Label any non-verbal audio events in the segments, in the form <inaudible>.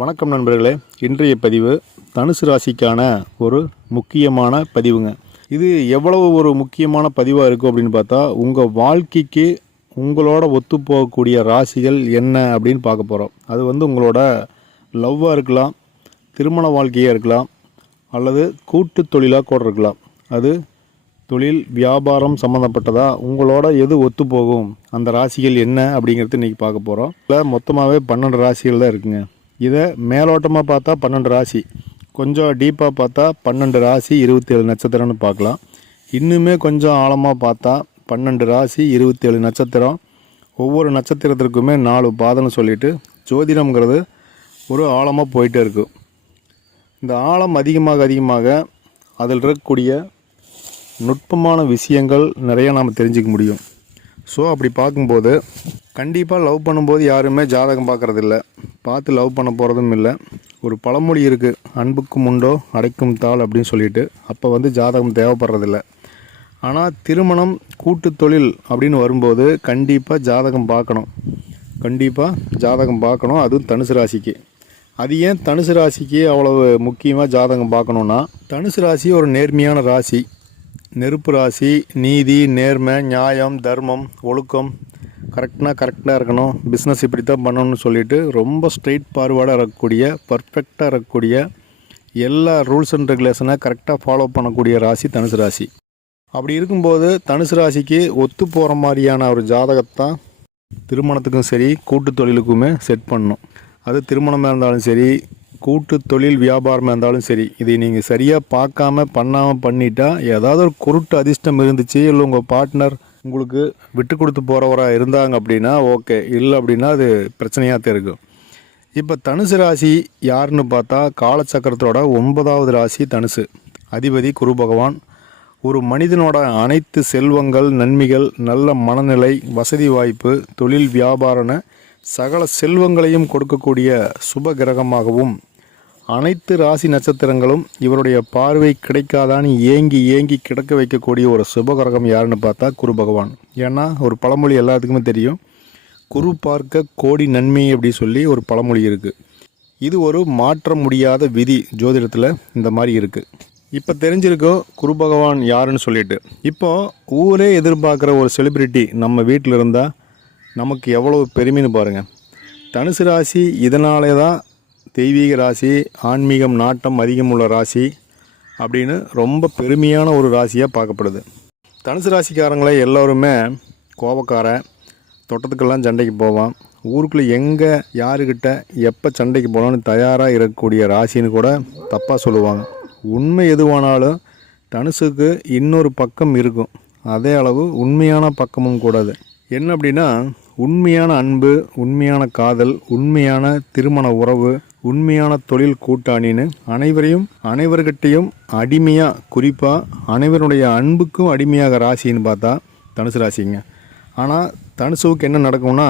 வணக்கம் நண்பர்களே. இன்றைய பதிவு தனுசு ராசிக்கான ஒரு முக்கியமான பதிவுங்க. இது எவ்வளவு ஒரு முக்கியமான பதிவாக இருக்கும் அப்படின்னு பார்த்தா உங்கள் வாழ்க்கைக்கு உங்களோட ஒத்துப்போகக்கூடிய ராசிகள் என்ன அப்படின்னு பார்க்க போகிறோம் அது வந்து உங்களோட லவ்வாக இருக்கலாம் திருமண வாழ்க்கையாக இருக்கலாம் அல்லது கூட்டு தொழிலாக கூட இருக்கலாம். அது தொழில் வியாபாரம் சம்மந்தப்பட்டதா உங்களோட எது ஒத்து போகும் அந்த ராசிகள் என்ன அப்படிங்கிறது இன்றைக்கி பார்க்க போகிறோம் இல்லை மொத்தமாகவே பன்னெண்டு ராசிகள் தான் இருக்குங்க. இதை மேலோட்டமாக பார்த்தா பன்னெண்டு ராசி. கொஞ்சம் டீப்பாக பார்த்தா பன்னெண்டு ராசி இருபத்தேழு நட்சத்திரம்னு பார்க்கலாம். இன்னுமே கொஞ்சம் ஆழமாக பார்த்தா பன்னெண்டு ராசி இருபத்தேழு நட்சத்திரம். ஒவ்வொரு நட்சத்திரத்திற்குமே நாலு பாதம்னு சொல்லிட்டு ஜோதிடம்ங்கிறது ஒரு ஆழமாக போயிட்டே இருக்கும் இந்த ஆழம் அதிகமாக அதிகமாக அதில் இருக்கக்கூடிய நுட்பமான விஷயங்கள் நிறைய நாம் தெரிஞ்சுக்க முடியும். ஸோ அப்படி பார்க்கும்போது கண்டிப்பாக லவ் பண்ணும்போது யாருமே ஜாதகம் பார்க்குறதில்ல. பார்த்து லவ் பண்ண போகிறதும் இல்லை. ஒரு பழமொழி இருக்குது அன்புக்கும் உண்டோ அடைக்கும் தாள் அப்படின்னு சொல்லிட்டு அப்போ வந்து ஜாதகம் தேவைப்படுறதில்ல. ஆனால் திருமணம் கூட்டு தொழில் அப்படின்னு வரும்போது கண்டிப்பாக ஜாதகம் பார்க்கணும். கண்டிப்பாக ஜாதகம் பார்க்கணும். அதுவும் தனுசு ராசிக்கு. அது ஏன் தனுசு ராசிக்கு அவ்வளவு முக்கியமாக ஜாதகம் பார்க்கணுன்னா தனுசு ராசி ஒரு நேர்மையான ராசி. நெருப்பு ராசி நீதி நேர்மை நியாயம் தர்மம் ஒழுக்கம் கரெக்டாக கரெக்டாக இருக்கணும். பிஸ்னஸ் இப்படி தான் பண்ணணும்னு சொல்லிட்டு ரொம்ப ஸ்ட்ரெயிட் ஃபார்வர்டாக இருக்கக்கூடிய பர்ஃபெக்டாக இருக்கக்கூடிய எல்லா ரூல்ஸ் அண்ட் ரெகுலேஷனை கரெக்டாக ஃபாலோ பண்ணக்கூடிய ராசி தனுசு ராசி. அப்படி இருக்கும்போது தனுசு ராசிக்கு ஒத்து போகிற மாதிரியான ஒரு ஜாதகத்தான் திருமணத்துக்கும் சரி கூட்டு தொழிலுக்குமே செட் பண்ணணும். அது திருமணமாக இருந்தாலும் சரி கூட்டு தொழில் வியாபாரமாக இருந்தாலும் சரி இதை நீங்கள் சரியாக பார்க்காம பண்ணாமல் பண்ணிட்டா ஏதாவது ஒரு குருட்டு அதிர்ஷ்டம் இருந்துச்சு இல்லை உங்கள் பார்ட்னர் உங்களுக்கு விட்டு கொடுத்து போகிறவராக இருந்தாங்க அப்படின்னா ஓகே இல்லை அப்படின்னா அது பிரச்சனையாக தான் இருக்கும். இப்போ தனுசு ராசி யாருன்னு பார்த்தா காலச்சக்கரத்தோட ஒன்பதாவது ராசி தனுசு. அதிபதி குரு பகவான். ஒரு மனிதனோட அனைத்து செல்வங்கள் நன்மைகள் நல்ல மனநிலை வசதி வாய்ப்பு தொழில் வியாபாரன சகல செல்வங்களையும் கொடுக்கக்கூடிய சுப கிரகமாகவும் அனைத்து ராசி நட்சத்திரங்களும் இவருடைய பார்வை கிடைக்காதான்னு ஏங்கி ஏங்கி கிடக்க வைக்கக்கூடிய ஒரு சுபகரகம் யாருன்னு பார்த்தா குரு பகவான். ஏன்னா ஒரு பழமொழி எல்லாத்துக்குமே தெரியும். குரு பார்க்க கோடி நன்மை அப்படி சொல்லி ஒரு பழமொழி இருக்குது இது ஒரு மாற்ற முடியாத விதி ஜோதிடத்தில் இந்த மாதிரி இருக்குது இப்போ தெரிஞ்சிருக்கோ குரு பகவான் யாருன்னு சொல்லிட்டு. இப்போ ஊரே எதிர்பார்க்குற ஒரு செலிப்ரிட்டி நம்ம வீட்டில் இருந்தால் நமக்கு எவ்வளோ பெருமைன்னு பாருங்கள் தனுசு ராசி இதனாலே தான் தெய்வீக ராசி ஆன்மீகம் நாட்டம் அதிகம் உள்ள ராசி அப்படின்னு ரொம்ப பெருமையான ஒரு ராசியாக பார்க்கப்படுது. தனுசு ராசிக்காரங்களே எல்லோருமே கோபக்காரன் தொட்டத்துக்கெல்லாம் சண்டைக்கு போவான். ஊருக்குள்ளே எங்கே யாருக்கிட்ட எப்போ சண்டைக்கு போகலான்னு தயாராக இருக்கக்கூடிய ராசின்னு கூட தப்பாக சொல்லுவாங்க. உண்மை எதுவானாலும் தனுசுக்கு இன்னொரு பக்கம் இருக்கும். அதே அளவு உண்மையான பக்கமும் கூடாது என்ன அப்படின்னா உண்மையான அன்பு உண்மையான காதல் உண்மையான திருமண உறவு உண்மையான தொழில் கூட்டாளின்னு அனைவரையும் அனைவர்கிட்டையும் அடிமையாக குறிப்பாக அனைவருடைய அன்புக்கும் அடிமையாக ராசின்னு பார்த்தா தனுசு ராசிங்க. ஆனால் தனுசுவுக்கு என்ன நடக்கும்னா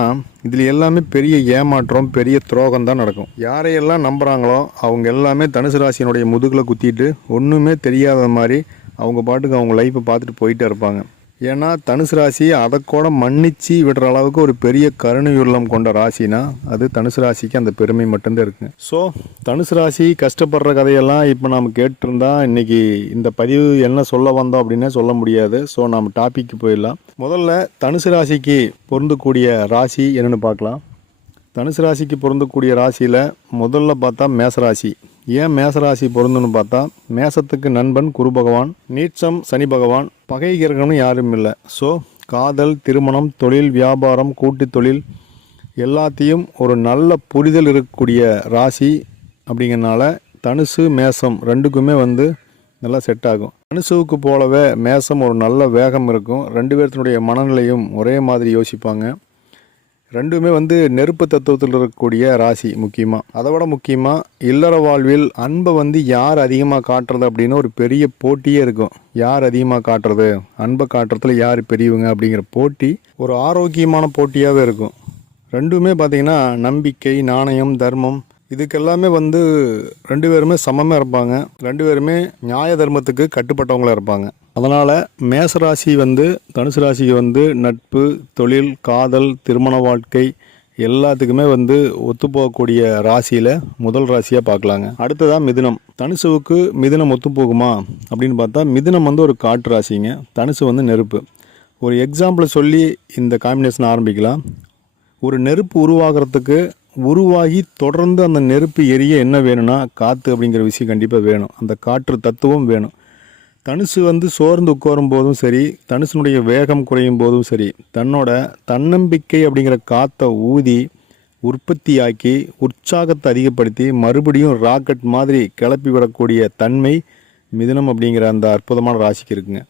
இதில் எல்லாமே பெரிய ஏமாற்றம் பெரிய துரோகம் தான் நடக்கும். யாரையெல்லாம் நம்புகிறாங்களோ அவங்க எல்லாமே தனுசு ராசியினுடைய முதுகில் குத்திட்டு ஒன்றுமே தெரியாத மாதிரி அவங்க பாட்டுக்கு அவங்க லைஃப்பை பார்த்துட்டு போயிட்டே இருப்பாங்க. ஏன்னா தனுசு ராசி அதை கூட மன்னிச்சு விடுற அளவுக்கு ஒரு பெரிய கருணை உள்ளம் கொண்ட ராசினா அது தனுசு ராசிக்கு அந்த பெருமை மட்டும்தான் இருக்குங்க ஸோ தனுசு ராசி கஷ்டப்படுற கதையெல்லாம் இப்போ நாம் கேட்டிருந்தா இன்றைக்கி இந்த பதிவு என்ன சொல்ல வந்தோம் அப்படின்னே சொல்ல முடியாது. ஸோ நாம் டாபிக்கு போயிடலாம். முதல்ல தனுசு ராசிக்கு பொருந்தக்கூடிய ராசி என்னென்னு பார்க்கலாம். தனுசு ராசிக்கு பொருந்தக்கூடிய ராசியில் முதல்ல பார்த்தா மேசராசி ஏன் மேசராசி பொருந்துன்னு பார்த்தா மேசத்துக்கு நண்பன் குரு பகவான் நீச்சம் சனி பகவான் பகை கிரகம்னு யாரும் இல்லை. ஸோ காதல் திருமணம் தொழில் வியாபாரம் கூட்டு தொழில் எல்லாத்தையும் ஒரு நல்ல புரிதல் இருக்கக்கூடிய ராசி அப்படிங்கிறனால தனுசு மேசம் ரெண்டுக்குமே வந்து நல்லா செட் ஆகும். தனுசுவுக்கு போலவே மேசம் ஒரு நல்ல வேகம் இருக்கும். ரெண்டு பேர்த்தினுடைய மனநிலையும் ஒரே மாதிரி யோசிப்பாங்க. ரெண்டுமே வந்து நெருப்பு தத்துவத்தில் இருக்கக்கூடிய ராசி முக்கியமாக அதை விட முக்கியமாக இல்லற வாழ்வில் அன்பை வந்து யார் அதிகமாக காட்டுறது அப்படின்னு ஒரு பெரிய போட்டியே இருக்கும். யார் அதிகமாக காட்டுறது? அன்பை காட்டுறதுல யார் பெரியவங்க அப்படிங்கிற போட்டி ஒரு ஆரோக்கியமான போட்டியாகவே இருக்கும். ரெண்டுமே பார்த்திங்கன்னா நம்பிக்கை நாணயம் தர்மம் இதுக்கெல்லாமே வந்து ரெண்டு பேருமே சமமாக இருப்பாங்க. ரெண்டு பேருமே நியாய தர்மத்துக்கு கட்டுப்பட்டவங்களாக இருப்பாங்க. அதனால் மேசராசி வந்து தனுசு ராசிக்கு வந்து நட்பு தொழில் காதல் திருமண வாழ்க்கை எல்லாத்துக்குமே வந்து ஒத்துப்போகக்கூடிய ராசியில் முதல் ராசியாக பார்க்கலாங்க அடுத்ததான் மிதுனம். தனுசுவுக்கு மிதுனம் ஒத்துப்போகுமா அப்படின்னு பார்த்தா மிதுனம் வந்து ஒரு காற்று ராசிங்க. தனுசு வந்து நெருப்பு. ஒரு எக்ஸாம்பிள் சொல்லி இந்த காம்பினேஷன் ஆரம்பிக்கலாம். ஒரு நெருப்பு உருவாகிறதுக்கு உருவாகி தொடர்ந்து அந்த நெருப்பு எரிய என்ன வேணும்னா காற்று அப்படிங்கிற விஷயம் கண்டிப்பாக வேணும். அந்த காற்று தத்துவம் வேணும். தனுசு வந்து சோர்ந்து உட்காரும் போதும் சரி தனுசனுடைய வேகம் குறையும் போதும் சரி தன்னோட தன்னம்பிக்கை அப்படிங்கிற காற்றை ஊதி உற்பத்தியாக்கி உற்சாகத்தை அதிகப்படுத்தி மறுபடியும் ராக்கெட் மாதிரி கிளப்பி விடக்கூடிய தன்மை மிதுனம் அப்படிங்கிற அந்த அற்புதமான ராசிக்கு இருக்குங்க.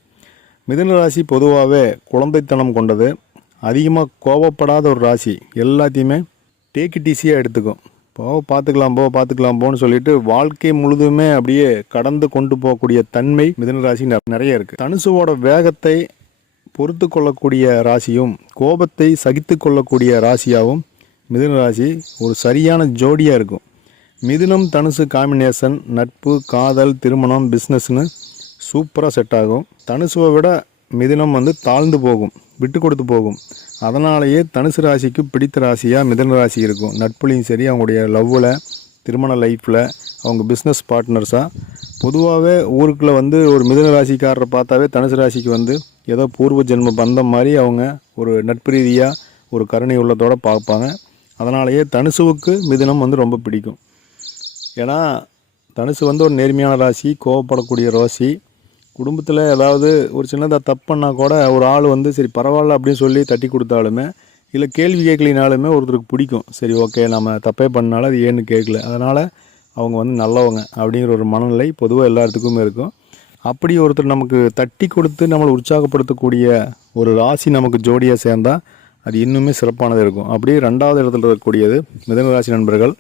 மிதுன ராசி பொதுவாகவே குழந்தைத்தனம் கொண்டது. அதிகமாக கோபப்படாத ஒரு ராசி. எல்லாத்தையுமே டேக் இட் ஈஸியாக எடுத்துக்கும். போ பார்த்துக்கலாம் போ பார்த்துக்கலாம் போன்னு சொல்லிட்டு வாழ்க்கை முழுதுமே அப்படியே கடந்து கொண்டு போகக்கூடிய தன்மை மிதனராசி நிறைய இருக்குது தனுசுவோட வேகத்தை பொறுத்து கொள்ளக்கூடிய ராசியும் கோபத்தை சகித்து கொள்ளக்கூடிய ராசியாகவும் மிதுன ராசி ஒரு சரியான ஜோடியாக இருக்கும். மிதுனம் தனுசு காம்பினேஷன் நட்பு காதல் திருமணம் பிஸ்னஸ்னு சூப்பராக செட் ஆகும். தனுசுவை விட மிதுனம் வந்து தாழ்ந்து போகும் விட்டு கொடுத்து போகும். அதனாலேயே தனுசு ராசிக்கு பிடித்த ராசியாக மிதன ராசி இருக்கும். நட்புலையும் சரி அவங்களுடைய லவ்வில் திருமண லைஃப்பில் அவங்க பிஸ்னஸ் பார்ட்னர்ஸாக பொதுவாகவே ஊருக்குள்ளே வந்து ஒரு மிதன ராசிக்காரரை பார்த்தாவே தனுசு ராசிக்கு வந்து ஏதோ பூர்வ ஜென்ம பந்தம் மாதிரி அவங்க ஒரு நட்பு ரீதியாக ஒரு கருணை உள்ளத்தோடு பார்ப்பாங்க. அதனாலேயே தனுசுவுக்கு மிதனம் வந்து ரொம்ப பிடிக்கும். ஏன்னா தனுசு வந்து ஒரு நேர்மையான ராசி கோவப்படக்கூடிய ராசி குடும்பத்தில் ஏதாவது ஒரு சின்னதாக தப்பு பண்ணால் கூட ஒரு ஆள் வந்து சரி பரவாயில்ல அப்படின்னு சொல்லி தட்டி கொடுத்தாலுமே இல்லை கேள்வி கேட்கலினாலுமே ஒருத்தருக்கு பிடிக்கும். சரி ஓகே நம்ம தப்பே பண்ணாலும் அது ஏன்னு கேட்கல. அதனால் அவங்க வந்து நல்லவங்க அப்படிங்கிற ஒரு மனநிலை பொதுவாக எல்லாத்துக்குமே இருக்கும். அப்படி ஒருத்தர் நமக்கு தட்டி கொடுத்து நம்மளை உற்சாகப்படுத்தக்கூடிய ஒரு ராசி நமக்கு ஜோடியாக சேர்ந்தால் அது இன்னுமே சிறப்பானது இருக்கும். அப்படியே ரெண்டாவது இடத்துல இருக்கக்கூடியது மிதன ராசி நண்பர்கள்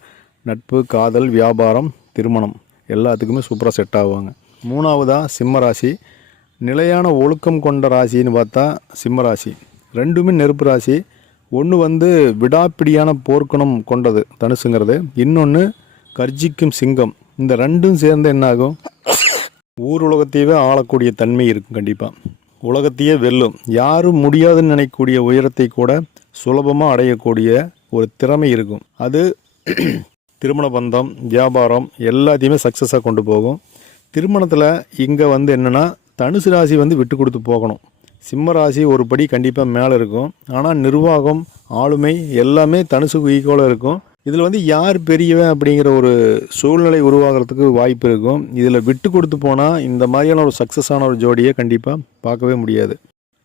நட்பு காதல் வியாபாரம் திருமணம் எல்லாத்துக்குமே சூப்பராக செட் ஆகுவாங்க மூணாவதாக சிம்மராசி. நிலையான ஒழுக்கம் கொண்ட ராசின்னு பார்த்தா சிம்மராசி. ரெண்டுமே நெருப்பு ராசி. ஒன்று வந்து விடாப்பிடியான போர்க்குணம் கொண்டது தனுசுங்கிறது. இன்னொன்று கர்ஜிக்கும் சிங்கம். இந்த ரெண்டும் சேர்ந்து என்னாகும்? ஊர் உலகத்தையவே ஆளக்கூடிய தன்மை இருக்கும் கண்டிப்பாக உலகத்தையே வெல்லும். யாரும் முடியாதுன்னு நினைக்கக்கூடிய உயரத்தை கூட சுலபமாக அடையக்கூடிய ஒரு திறமை இருக்கும். அது <clears throat> திருமண பந்தம் வியாபாரம் எல்லாத்தையுமே சக்ஸஸாக கொண்டு போகும். திருமணத்தில் இங்கே வந்து என்னென்னா தனுசு ராசி வந்து விட்டு கொடுத்து போகணும். சிம்ம ராசி ஒரு படி கண்டிப்பாக மேலே இருக்கும். ஆனால் நிர்வாகம் ஆளுமை எல்லாமே தனுசுக்கு ஈக்குவலாக இருக்கும். இதில் வந்து யார் பெரியவன் அப்படிங்கிற ஒரு சூழ்நிலை உருவாகிறதுக்கு வாய்ப்பு இருக்கும். இதில் விட்டு கொடுத்து போனால் இந்த மாதிரியான ஒரு சக்ஸஸான ஒரு ஜோடியை கண்டிப்பாக பார்க்கவே முடியாது.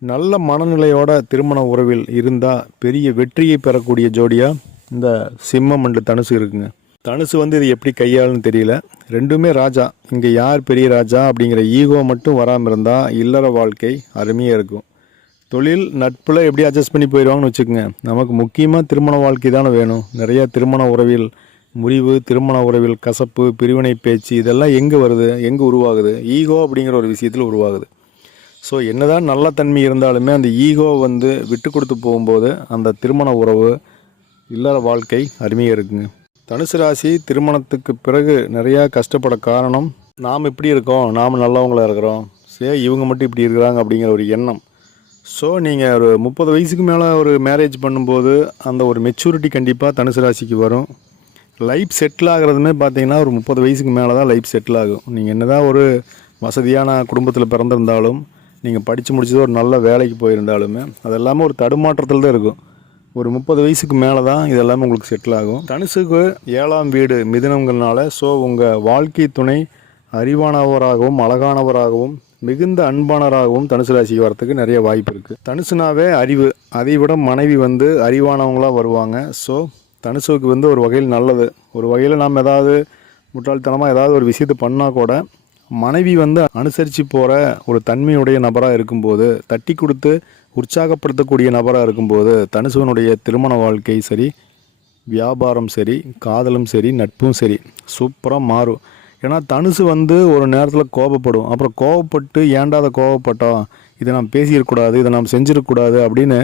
நல்ல மனநிலையோட திருமண உறவில் இருந்தால் பெரிய வெற்றியை பெறக்கூடிய ஜோடியாக இந்த சிம்மம் அண்டு தனுசு இருக்குங்க. தனுசு வந்து இது எப்படி கையாளுன்னு தெரியல. ரெண்டுமே ராஜா. இங்கே யார் பெரிய ராஜா அப்படிங்கிற ஈகோ மட்டும் வராமல் இருந்தால் இல்லற வாழ்க்கை அருமையாக இருக்கும். தொழில் நட்பில் எப்படி அட்ஜஸ்ட் பண்ணி போயிடுவாங்கன்னு வச்சுக்கோங்க. நமக்கு முக்கியமாக திருமண வாழ்க்கை தானே வேணும். நிறையா திருமண உறவில் முறிவு திருமண உறவில் கசப்பு பிரிவினை பேச்சு இதெல்லாம் எங்கே வருது? எங்கே உருவாகுது? ஈகோ அப்படிங்கிற ஒரு விஷயத்தில் உருவாகுது. ஸோ என்னதான் நல்ல தன்மை இருந்தாலுமே அந்த ஈகோ வந்து விட்டு கொடுத்து போகும்போது அந்த திருமண உறவு இல்லற வாழ்க்கை அருமையாக இருக்குங்க. தனுசு ராசி திருமணத்துக்கு பிறகு நிறையா கஷ்டப்பட காரணம் நாம் இப்படி இருக்கோம் நாம் நல்லவங்களாக இருக்கிறோம். சரி இவங்க மட்டும் இப்படி இருக்கிறாங்க அப்படிங்கிற ஒரு எண்ணம். ஸோ நீங்கள் ஒரு முப்பது வயசுக்கு மேலே ஒரு மேரேஜ் பண்ணும்போது அந்த ஒரு மெச்சூரிட்டி கண்டிப்பாக தனுசு ராசிக்கு வரும். லைஃப் செட்டில் ஆகிறதுமே பார்த்தீங்கன்னா ஒரு முப்பது வயசுக்கு மேலே தான் லைஃப் செட்டில் ஆகும். நீங்கள் என்ன தான் ஒரு வசதியான குடும்பத்தில் பிறந்திருந்தாலும் நீங்கள் படித்து முடிச்சது ஒரு நல்ல வேலைக்கு போயிருந்தாலுமே அதெல்லாமே ஒரு தடுமாற்றத்தில் தான் இருக்கும். ஒரு முப்பது வயசுக்கு மேலே தான் இதெல்லாமே உங்களுக்கு செட்டில் ஆகும். தனுசுக்கு ஏழாம் வீடு மிதுனங்கிறனால ஸோ உங்கள் வாழ்க்கை துணை அறிவானவராகவும் அழகானவராகவும் மிகுந்த அன்பானவராகவும் தனுசு ராசிக்கு வரத்துக்கு நிறைய வாய்ப்பு இருக்குது தனுசுனாவே அறிவு. அதை விட மனைவி வந்து அறிவானவங்களாக வருவாங்க. ஸோ தனுசுக்கு வந்து ஒரு வகையில் நல்லது. ஒரு வகையில் நாம் ஏதாவது முட்டாள்தனமாக ஏதாவது ஒரு விஷயத்தை பண்ணால் கூட மனைவி வந்து அனுசரித்து போகிற ஒரு தன்மையுடைய நபராக இருக்கும்போது தட்டி கொடுத்து உற்சாகப்படுத்தக்கூடிய நபராக இருக்கும்போது தனுசுவனுடைய திருமண வாழ்க்கை சரி வியாபாரம் சரி காதலும் சரி நட்பும் சரி சூப்பராக மாறும். ஏன்னா தனுசு வந்து ஒரு நேரத்தில் கோபப்படும். அப்புறம் கோபப்பட்டு ஏண்டாத கோவப்பட்டோம் இதை நாம் பேசியிருக்கூடாது இதை நாம் செஞ்சிருக்கக்கூடாது அப்படின்னு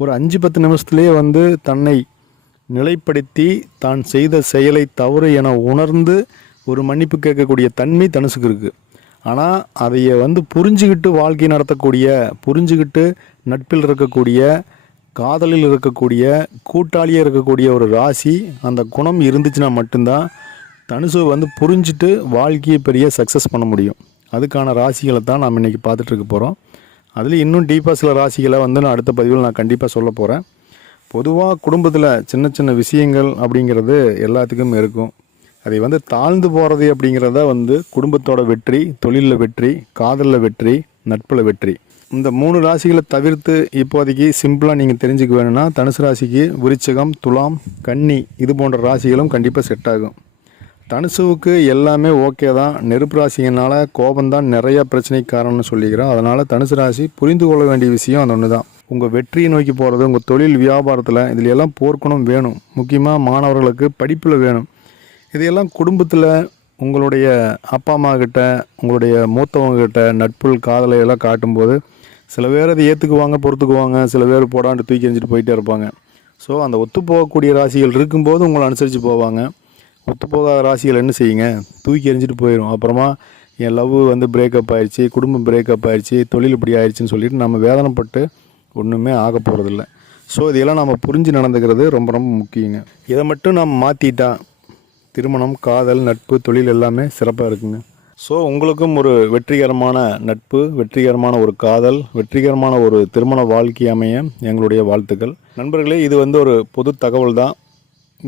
ஒரு அஞ்சு பத்து நிமிஷத்துலேயே வந்து தன்னை நிலைப்படுத்தி தான் செய்த செயலை தவறு என உணர்ந்து ஒரு மன்னிப்பு கேட்கக்கூடிய தன்மை தனுசுக்கு இருக்குது ஆனால் அதைய வந்து புரிஞ்சுக்கிட்டு வாழ்க்கை நடத்தக்கூடிய புரிஞ்சுக்கிட்டு நட்பில் இருக்கக்கூடிய காதலில் இருக்கக்கூடிய கூட்டாளியாக இருக்கக்கூடிய ஒரு ராசி அந்த குணம் இருந்துச்சுன்னா மட்டும்தான் தனுசு வந்து புரிஞ்சுட்டு வாழ்க்கையை பெரிய சக்ஸஸ் பண்ண முடியும். அதுக்கான ராசிகளை தான் நாம் இன்றைக்கி பார்த்துட்ருக்க போகிறோம் அதில் இன்னும் டீப்பாக சில ராசிகளை வந்து நான் அடுத்த பதிவில் நான் கண்டிப்பாக சொல்ல போகிறேன் பொதுவாக குடும்பத்தில் சின்ன சின்ன விஷயங்கள் அப்படிங்கிறது எல்லாத்துக்கும் இருக்கும். அதை வந்து தாழ்ந்து போகிறது அப்படிங்கிறத வந்து குடும்பத்தோட வெற்றி தொழிலில் வெற்றி காதலில் வெற்றி நட்பில் வெற்றி. இந்த மூணு ராசிகளை தவிர்த்து இப்போதைக்கு சிம்பிளாக நீங்கள் தெரிஞ்சுக்க வேணும்னா தனுசு ராசிக்கு விருச்சகம் துலாம் கன்னி இது போன்ற ராசிகளும் கண்டிப்பாக செட் ஆகும். தனுசுவுக்கு எல்லாமே ஓகே தான். நெருப்பு ராசிங்கனால கோபம்தான் நிறையா பிரச்சனைக்கு காரணம்னு சொல்லிக்கிறோம். அதனால் தனுசு ராசி புரிந்து கொள்ள வேண்டிய விஷயம் அது ஒன்று தான் உங்கள் வெற்றியை நோக்கி போகிறது உங்கள் தொழில் வியாபாரத்தில் இதில் எல்லாம் போர்க்குணம் வேணும். முக்கியமாக மாணவர்களுக்கு படிப்பில் வேணும். இதையெல்லாம் குடும்பத்தில் உங்களுடைய அப்பா அம்மா கிட்ட உங்களுடைய மூத்தவங்க கிட்ட நட்புள் காதலை எல்லாம் காட்டும்போது சில பேர் அதை ஏற்றுக்குவாங்க பொறுத்துக்குவாங்க. சில பேர் போடாண்டு தூக்கி எறிஞ்சிட்டு போயிட்டே இருப்பாங்க. ஸோ அந்த ஒத்து போகக்கூடிய ராசிகள் இருக்கும்போது உங்களை அனுசரித்து போவாங்க. ஒத்து போகாத ராசிகள் என்ன செய்யுங்க? தூக்கி எறிஞ்சிட்டு போயிடும் அப்புறமா என் லவ் வந்து பிரேக்கப் ஆயிடுச்சு குடும்பம் பிரேக்கப் ஆயிடுச்சு தொழில் இப்படி ஆயிடுச்சுன்னு சொல்லிட்டு நம்ம வேதனைப்பட்டு ஒன்றுமே ஆக போகிறதில்ல ஸோ இதையெல்லாம் நம்ம புரிஞ்சு நடந்துக்கிறது ரொம்ப ரொம்ப முக்கியங்க. இதை மட்டும் நம்ம மாற்றிட்டா திருமணம் காதல் நட்பு தொழில் எல்லாமே சிறப்பாக இருக்குங்க. ஸோ உங்களுக்கும் ஒரு வெற்றிகரமான நட்பு வெற்றிகரமான ஒரு காதல் வெற்றிகரமான ஒரு திருமண வாழ்க்கை அமைய எங்களுடைய வாழ்த்துக்கள். நண்பர்களே இது வந்து ஒரு பொது தகவல் தான்.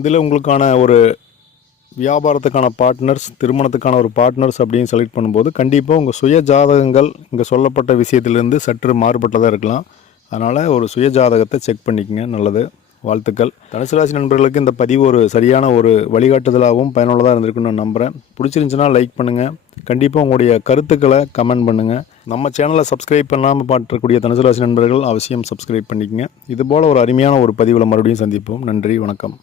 இதில் உங்களுக்கான ஒரு வியாபாரத்துக்கான பார்ட்னர்ஸ் திருமணத்துக்கான ஒரு பார்ட்னர்ஸ் அப்படின்னு செலக்ட் பண்ணும்போது கண்டிப்பாக உங்கள் சுய ஜாதகங்கள் இங்கே சொல்லப்பட்ட விஷயத்திலிருந்து சற்று மாறுபட்டதாக இருக்கலாம். அதனால் ஒரு சுய ஜாதகத்தை செக் பண்ணிக்கங்க நல்லது. வாழ்த்துக்கள். தனுசு ராசி நண்பர்களுக்கு இந்த பதிவு ஒரு சரியான ஒரு வழிகாட்டுதலாகவும் பயனுள்ளதாக இருந்திருக்குன்னு நான் நம்புகிறேன் பிடிச்சிருந்துச்சுன்னா லைக் பண்ணுங்கள் கண்டிப்பாக உங்களுடைய கருத்துக்களை கமெண்ட் பண்ணுங்கள் நம்ம சேனலை சப்ஸ்கிரைப் பண்ணாமல் பார்க்கக்கூடிய தனுசு ராசி நண்பர்கள் அவசியம் சப்ஸ்கிரைப் பண்ணிக்கங்க. இதுபோல் ஒரு அருமையான ஒரு பதிவில் மறுபடியும் சந்திப்போம். நன்றி வணக்கம்.